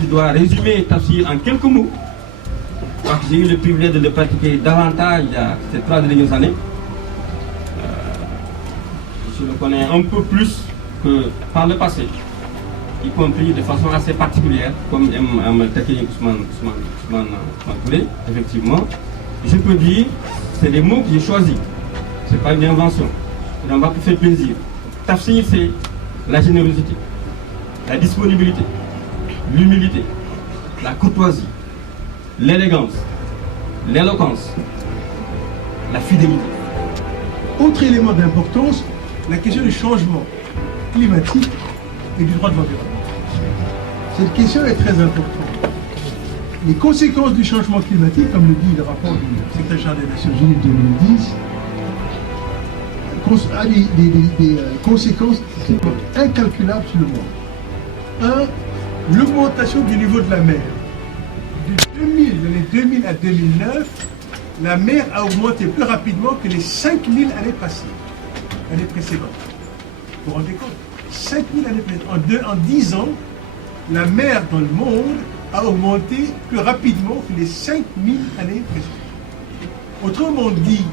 je dois résumer Tafsir en quelques mots, parce que j'ai eu le privilège de le pratiquer davantage il y a ces 3 dernières années, je le connais un peu plus que par le passé, y compris de façon assez particulière, comme Takei Ousmane Touré, effectivement. Je peux dire, c'est des mots que j'ai choisis, c'est pas une invention, et on va vous faire plaisir. Tafsir, c'est la générosité, la disponibilité, l'humilité, la courtoisie, l'élégance, l'éloquence, la fidélité. Autre élément d'importance, la question du changement climatique et du droit de l'environnement. Cette question est très importante. Les conséquences du changement climatique, comme le dit le rapport du secrétaire général des Nations Unies de 2010, a des conséquences incalculables sur le monde. 1. L'augmentation du niveau de la mer. De l'année 2000 à 2009, la mer a augmenté plus rapidement que les 5000 années passées, années précédentes. Vous vous rendez compte? 5000 années précédentes. En 10 ans, la mer dans le monde a augmenté plus rapidement que les 5000 années précédentes. Autrement dit,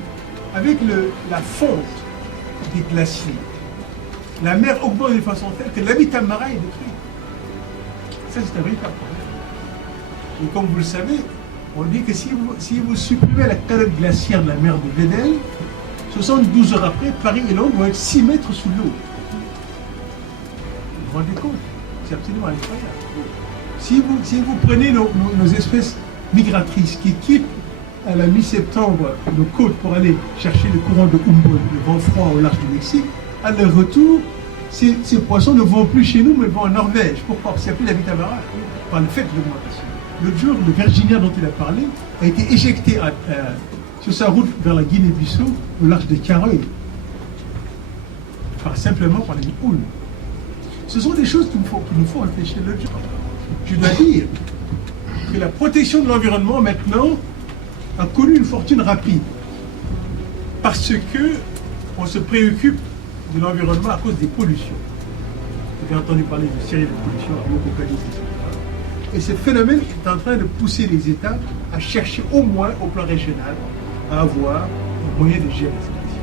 avec la fonte des glaciers, la mer augmente de façon telle que l'habitat marin est détruit. Ça, c'est un véritable problème. Et comme vous le savez, on dit que si vous supprimez la calotte glaciaire de la mer de Weddell, 72 heures après, Paris et Londres vont être 6 mètres sous l'eau. Vous vous rendez compte? C'est absolument incroyable. Si vous prenez nos espèces migratrices qui quittent à la mi-septembre nos côtes pour aller chercher le courant de Humboldt, le vent froid au large du Mexique, à leur retour, ces poissons ne vont plus chez nous, mais vont en Norvège. Pourquoi? Parce qu'il n'y a plus d'habitat marin, par le fait de l'augmentation. L'autre jour, le Virginia dont il a parlé a été éjecté sur sa route vers la Guinée-Bissau, au large de Caroy, simplement par les houles. Ce sont des choses qu'il nous faut réfléchir l'autre jour. Je dois dire que la protection de l'environnement, maintenant, a connu une fortune rapide. Parce qu'on se préoccupe de l'environnement à cause des pollutions. Vous avez entendu parler de série de pollutions, l'apocalypse, etc. Et ce phénomène est en train de pousser les États à chercher au moins au plan régional à avoir un moyen de gérer cette question.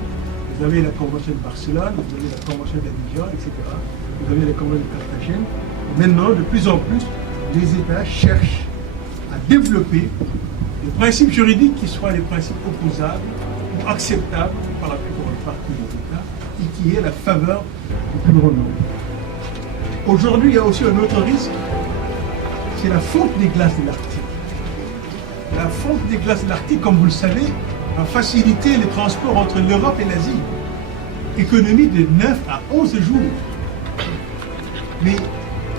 Vous avez la Convention de Barcelone, vous avez la Convention d'Abidjan, etc. Vous avez la Convention de Carthagène. Et maintenant, de plus en plus, les États cherchent à développer des principes juridiques qui soient des principes opposables ou acceptables par la plus grande partie des États et qui aient la faveur du plus grand nombre. Aujourd'hui, il y a aussi un autre risque, c'est la fonte des glaces de l'Arctique. La fonte des glaces de l'Arctique, comme vous le savez, va faciliter les transports entre l'Europe et l'Asie. Économie de 9 à 11 jours. Mais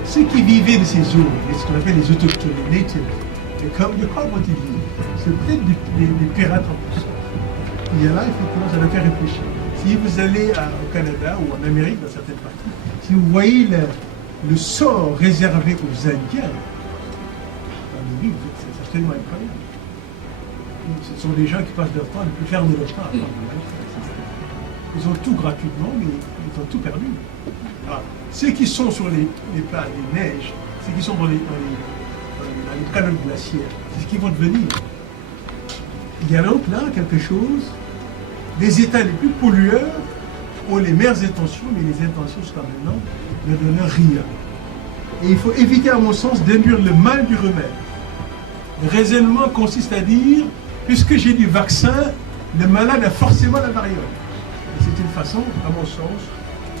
ceux qui vivaient de ces zones, ce qu'on appelle les autochtones, les natives, de quoi vont-ils vivre? C'est peut-être des pirates en plus. Il y a là, effectivement, ça doit faire réfléchir. Si vous allez au Canada ou en Amérique, dans certaines parties, si vous voyez le sort réservé aux Indiens, c'est absolument incroyable. Ce sont des gens qui passent leur temps à ne plus faire de leur temps. Ils ont tout gratuitement, mais ils ont tout perdu. Alors, ceux qui sont sur les plages, les neiges, ceux qui sont dans les calottes glaciaires, c'est ce qu'ils vont devenir. Il y a donc là quelque chose, les États les plus pollueurs ont les meilleures intentions, mais les intentions jusqu'à maintenant ne donnent rien. Et il faut éviter, à mon sens, d'induire le mal du remède. Le raisonnement consiste à dire, puisque j'ai du vaccin, le malade a forcément la variole. Et c'est une façon, à mon sens,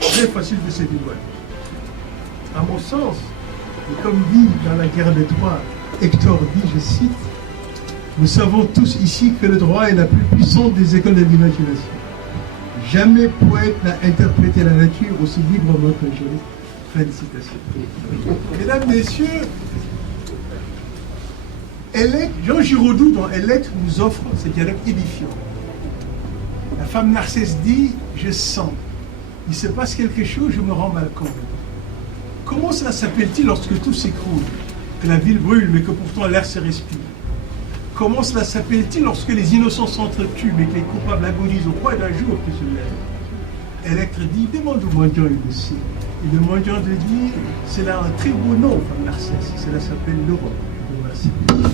très facile de se dédouaner. À mon sens, et comme dit dans la guerre des droits, Hector dit, je cite, nous savons tous ici que le droit est la plus puissante des écoles de l'imagination. Jamais poète n'a interprété la nature aussi librement que je l'ai. Fin de citation. Mesdames, Messieurs, Jean Giraudoux dans Elect nous offre ce dialogue édifiant. La femme Narcisse dit, je sens, il se passe quelque chose, je me rends mal compte. Comment cela s'appelle-t-il lorsque tout s'écroule, que la ville brûle mais que pourtant l'air se respire? Comment cela s'appelle-t-il lorsque les innocents s'entretuent mais que les coupables agonisent au point d'un jour qui se lève? Electre dit, demande au mendiant, il le sait. Il est mendiant de dire, c'est là un très beau nom, Femme Narcisse. Cela s'appelle l'Europe. Je vous remercie.